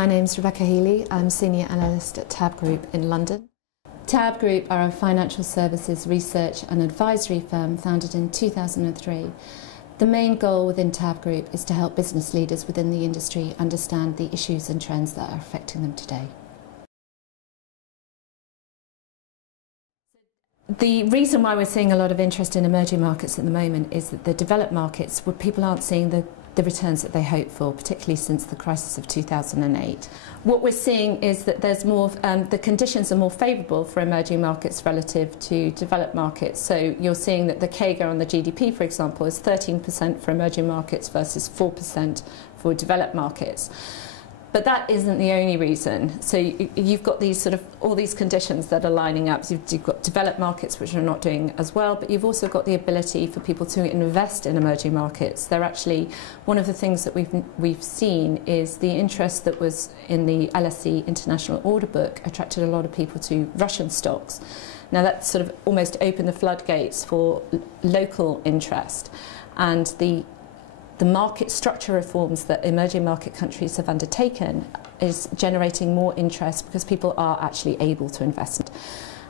My name's Rebecca Healy. I'm Senior Analyst at TAB Group in London. TAB Group are a financial services research and advisory firm founded in 2003. The main goal within TAB Group is to help business leaders within the industry understand the issues and trends that are affecting them today. The reason why we're seeing a lot of interest in emerging markets at the moment is that the developed markets, where people aren't seeing the returns that they hope for, particularly since the crisis of 2008. What we're seeing is that there's more, the conditions are more favourable for emerging markets relative to developed markets. So you're seeing that the CAGR on the GDP, for example, is 13% for emerging markets versus 4% for developed markets. But that isn't the only reason. So you've got these all these conditions that are lining up. So you've got developed markets which are not doing as well, but you've also got the ability for people to invest in emerging markets. They're actually, one of the things that we've seen is the interest that was in the LSE International Order Book attracted a lot of people to Russian stocks. Now that almost opened the floodgates for local interest, and the market structure reforms that emerging market countries have undertaken is generating more interest because people are actually able to invest.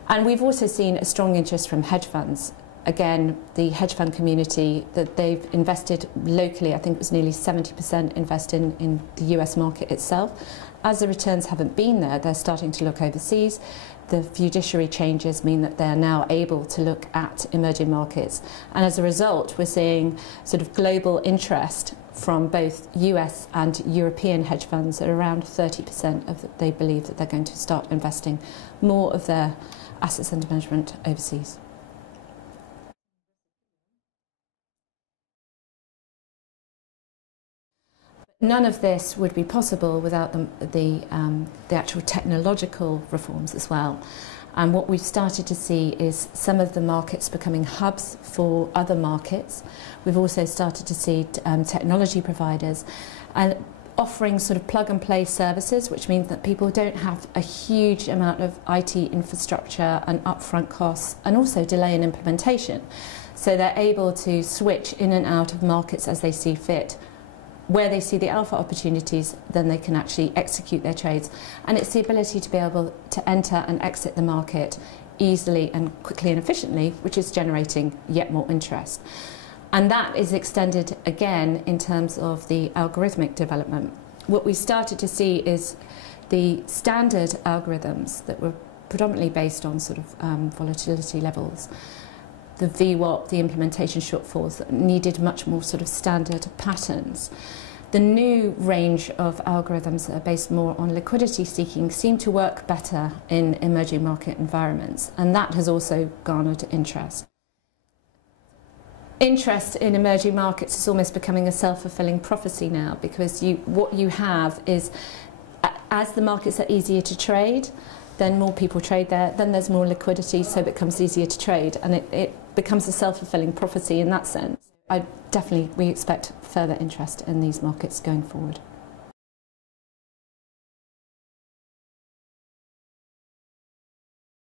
And we've also seen a strong interest from hedge funds. Again, the hedge fund community, that they've invested locally, I think it was nearly 70% invest in the US market itself. As the returns haven't been there, they're starting to look overseas. The fiduciary changes mean that they're now able to look at emerging markets. And as a result, we're seeing global interest from both US and European hedge funds at around 30% of they believe that they're going to start investing more of their assets under management overseas. None of this would be possible without the actual technological reforms as well. And what we've started to see is some of the markets becoming hubs for other markets. We've also started to see technology providers and offering plug-and-play services, which means that people don't have a huge amount of IT infrastructure and upfront costs, and also delay in implementation. So they're able to switch in and out of markets as they see fit. Where they see the alpha opportunities, then they can actually execute their trades. And it's the ability to be able to enter and exit the market easily and quickly and efficiently, which is generating yet more interest. And that is extended again in terms of the algorithmic development. What we started to see is the standard algorithms that were predominantly based on volatility levels, the VWAP, the implementation shortfalls that needed much more standard patterns. The new range of algorithms that are based more on liquidity seeking seem to work better in emerging market environments, and that has also garnered interest. Interest in emerging markets is almost becoming a self-fulfilling prophecy now, because what you have is, as the markets are easier to trade, then more people trade there, then there's more liquidity, so it becomes easier to trade, and it becomes a self-fulfilling prophecy in that sense. We expect further interest in these markets going forward.